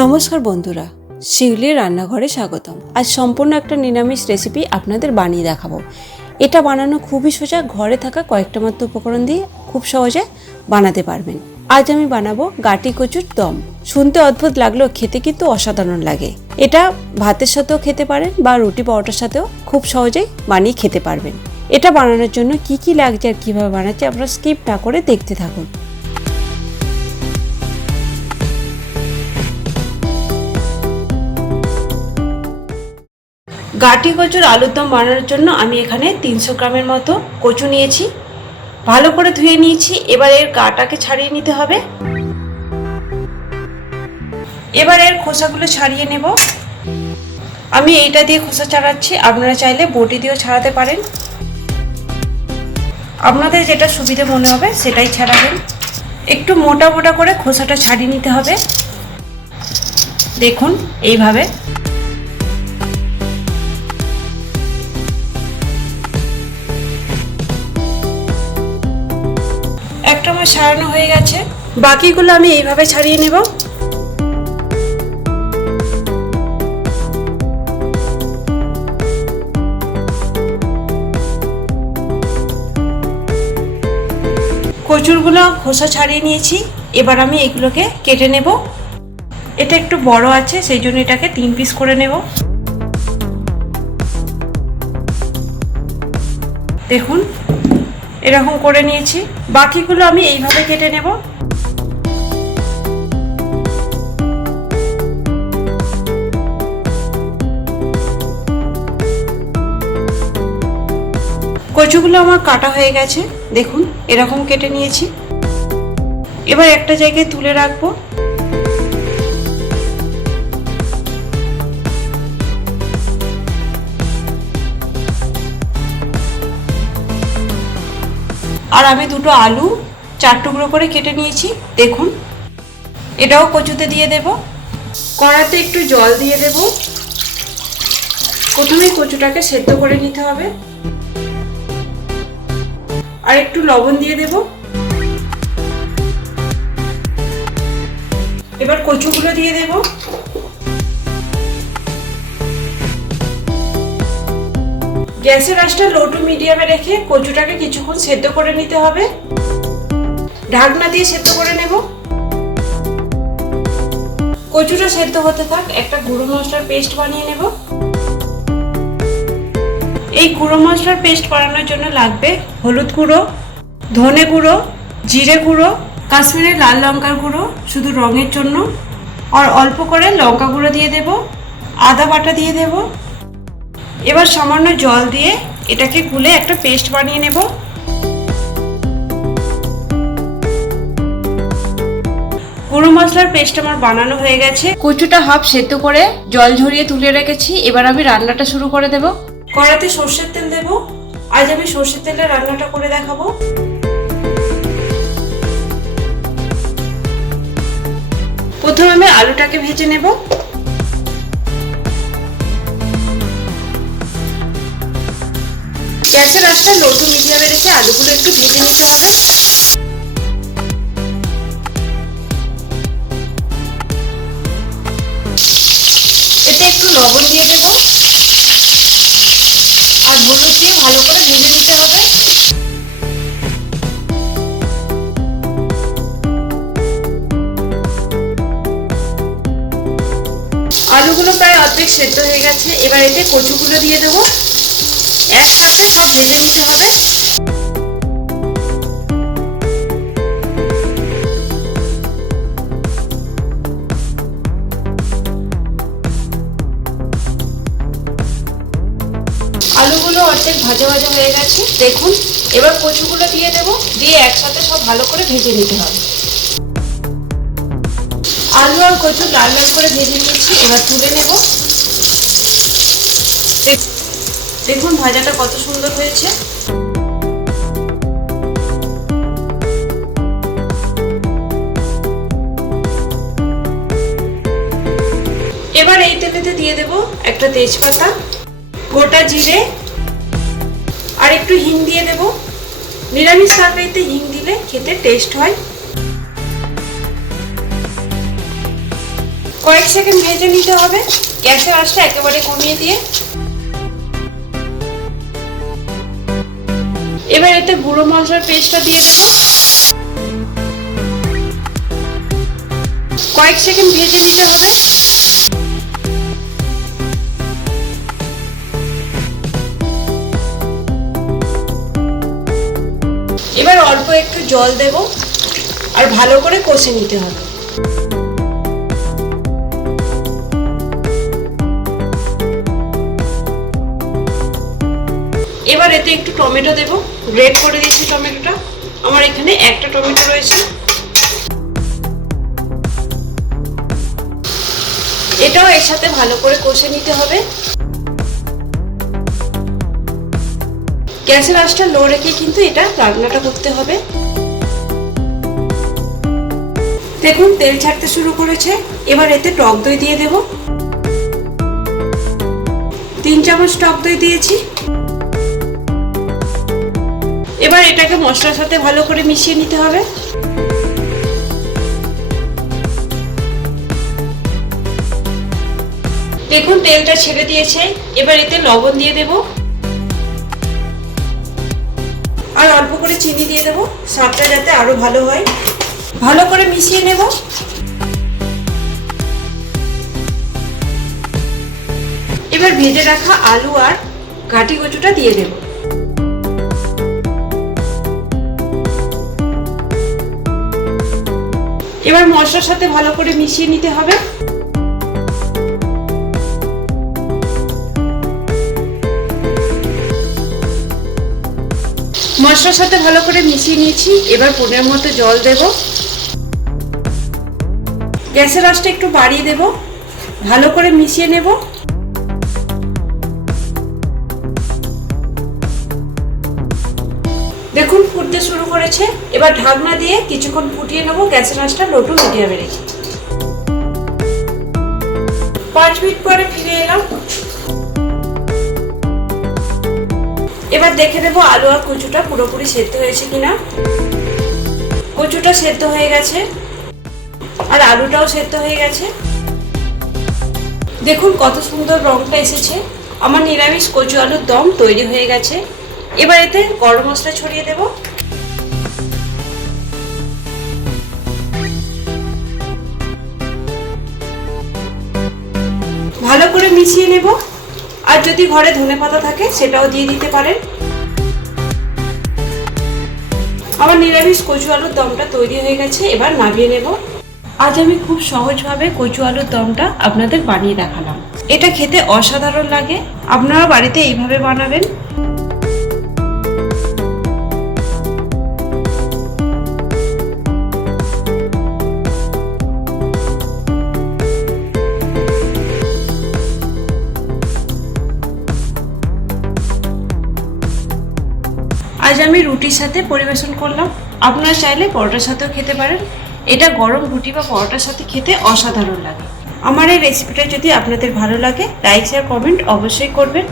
নমস্কার বন্ধুরা, শিউলির রান্নাঘরে স্বাগতম। আজ সম্পূর্ণ একটা নিরামিষ রেসিপি আপনাদের বানিয়ে দেখাবো। এটা বানানো খুবই সোজা, ঘরে থাকা কয়েকটা মাত্র উপকরণ দিয়ে খুব সহজে বানাতে পারবেন। আজ আমি বানাবো গাটি কচুর দম। শুনতে অদ্ভুত লাগলেও খেতে কিন্তু অসাধারণ লাগে। এটা ভাতের সাথেও খেতে পারেন বা রুটি পরোটার সাথেও খুব সহজেই বানিয়ে খেতে পারবেন। এটা বানানোর জন্য কি কি লাগছে আর কীভাবে বানাচ্ছে আপনারা স্কিপ না করে দেখতে থাকুন। গাটি কচুর আলুর দম বানানোর জন্য আমি এখানে তিনশো গ্রামের মতো কচু নিয়েছি। ভালো করে ধুয়ে নিয়েছি। এবার এর গাটাকে ছাড়িয়ে নিতে হবে। এবার এর খোসাগুলো ছাড়িয়ে নেব। আমি এইটা দিয়ে খোসা ছাড়াচ্ছি। আপনারা চাইলে বটি দিয়েও ছাড়াতে পারেন। আপনাদের যেটা সুবিধে মনে হবে সেটাই ছাড়াবেন। একটু মোটা মোটা করে খোসাটা ছাড়িয়ে নিতে হবে। দেখুন, এইভাবে আমার সারানো হয়ে গেছে। বাকিগুলো আমি এইভাবে ছাড়িয়ে নেব। কচুরগুলো খোসা ছাড়িয়ে নিয়েছি। এবার আমি এগুলোকে কেটে নেব। এটা একটু বড় আছে, সেই জন্য এটাকে তিন পিস করে নেব। দেখুন এরকম করে নিয়েছি। বাকিগুলো আমি এইভাবে কেটে নেব। কচুগুলো আমার কাটা হয়ে গেছে। দেখুন, এরকম কেটে নিয়েছি। এবার একটা জায়গায় তুলে রাখব। আর আমি দুটো আলু চার টুকরো করে কেটে নিয়েছি, দেখুন। এটাও কচুতে দিয়ে দেব। কড়াতে একটু জল দিয়ে দেব। প্রথমে কচুটাকে সেদ্ধ করে নিতে হবে। আর একটু লবণ দিয়ে দেব। এবার কচুগুলো দিয়ে দেব। গ্যাসের আঁচটা লো টু মিডিয়ামে রেখে কচুটাকে কিছুক্ষণ সেদ্ধ করে নিতে হবে। ঢাকনা দিয়ে সেদ্ধ করে নেব। কচুটা সেদ্ধ হতে থাক, একটা গুঁড়ো মশলার পেস্ট বানিয়ে নেব। এই গুঁড়ো মশলার পেস্ট বানানোর জন্য লাগবে হলুদ গুঁড়ো, ধনে গুঁড়ো, জিরে গুঁড়ো কাশ্মীরের লাল লঙ্কার গুঁড়ো, শুধু রঙের জন্য। আর অল্প করে লঙ্কা গুঁড়ো দিয়ে দেব। আদা বাটা দিয়ে দেব। এবার সামান্য জল দিয়ে এটাকে গুলে একটা পেস্ট বানিয়ে নেব। গুঁড়ো মশলার পেস্ট আমার বানানো হয়ে গেছে। কচুটা হাফ সেদ্ধ করে জল ঝরিয়ে তুলে রেখেছি। এবার আমি রান্নাটা শুরু করে দেব। কড়াতে সর্ষের তেল দেব। আজ আমি সর্ষের তেলে রান্নাটা করে দেখাবো। প্রথমে আমি আলুটাকে ভেজে নেব। গ্যাসের আঁচটা লো টু মিডিয়ামে রেখে আলুগুলো একটু ভেজে নিতে হবে। এতে একটু লবণ দিয়ে দেব। আর হলুদ দিয়ে ভালো করে ভেজে নিতে হবে। আলুগুলো প্রায় অর্ধেক সেদ্ধ হয়ে গেছে। এবার এতে কচুগুলো দিয়ে দেবো। একসাথে সব ভেজে নিতে হবে। আলুগুলো অর্ধেক ভাজা ভাজা হয়ে গেছে। দেখুন, এবার কচুগুলো দিয়ে দেব, দিয়ে একসাথে সব ভালো করে ভেজে নিতে হবে। আলু আর কচু লাল লাল করে ভেজে নিয়েছি, এবার তুলে নেব। দেখুন, ভাজাটা কত সুন্দর হয়েছে। এবার এই তেলেতে দিয়ে দেব একটা তেজপাতা, গোটা জিরে, আর একটু হিং দিয়ে দেব। নিরামিষ তরকারিতে হিং দিলে খেতে টেস্ট হয়। কয়েক সেকেন্ড ভেজে নিতে হবে। গ্যাসের আঁচটা একেবারে কমিয়ে দিয়ে এবার এতে গুঁড়ো মশলার পেস্টটা দিয়ে দেব। কয়েক সেকেন্ড ভেজে নিতে হবে। এবার অল্প একটু জল দেব আর ভালো করে কষে নিতে হবে। এবার এতে একটু টমেটো দেব। গ্রেট করে দিয়েছি টমেটোটা। আমার এখানে একটা টমেটো রয়েছে। এটাও এর সাথে ভালো করে কষে নিতে হবে। গ্যাসের আঁচটা লো রেখে কিন্তু এটা রান্নাটা করতে হবে। দেখুন, তেল ছাড়তে শুরু করেছে। এবার এতে টক দই দিয়ে দেব। তিন চামচ টক দই দিয়েছি। এবার এটাকে মশলার সাথে ভালো করে মিশিয়ে নিতে হবে। দেখুন, তেলটা ছেড়ে দিয়েছে। এবার এতে লবণ দিয়ে দেব। আর অল্প করে চিনি দিয়ে দেব। স্বাদটা যাতে আরও ভালো হয়। ভালো করে মিশিয়ে নেব। এবার ভেজে রাখা আলু আর ঘাটি কচুটা দিয়ে দেবো। এবার মশলার সাথে ভালো করে মিশিয়ে নিতে হবে। মশলার সাথে ভালো করে মিশিয়ে নিয়েছি, এবার পনেরো মতো জল দেব। গ্যাসের আঁচটা একটু বাড়িয়ে দেব। ভালো করে মিশিয়ে নেব। দেখুন ফুটতে শুরু করেছে। এবার ঢাকনা দিয়ে কিছুক্ষণ ফুটিয়ে নেব গ্যাসের আঁচটা লোটু মিডিয়ামে রেখে। পাঁচ মিনিট পরে ফিরে এলাম। এবার দেখে নেব আলু আর কচুটা পুরোপুরি সেদ্ধ হয়েছে কিনা। কচুটা সেদ্ধ হয়ে গেছে, আর আলুটাও সেদ্ধ হয়ে গেছে। দেখুন কত সুন্দর রংটা এসেছে। আমার নিরামিষ কচু আলুর দম তৈরি হয়ে গেছে। এবার এতে গরম মশলা ছড়িয়ে দেব। মিশিয়ে নেব। আর যদি ঘরে ধনে পাতা থাকে, সেটাও দিয়ে দিতে পারেন। আমার নিরামিষ কচু আলুর দমটা তৈরি হয়ে গেছে, এবার নামিয়ে নেব। আজ আমি খুব সহজভাবে কচু আলুর দমটা আপনাদের বানিয়ে দেখালাম। এটা খেতে অসাধারণ লাগে। আপনারা বাড়িতে এইভাবে বানাবেন। আজ আমি রুটির সাথে পরিবেশন করলাম। আপনারা চাইলে পরোটার সাথেও খেতে পারেন। এটা গরম রুটি বা পরোটার সাথে খেতে অসাধারণ লাগে। আমার এই রেসিপিটা যদি আপনাদের ভালো লাগে লাইক শেয়ার কমেন্ট অবশ্যই করবেন।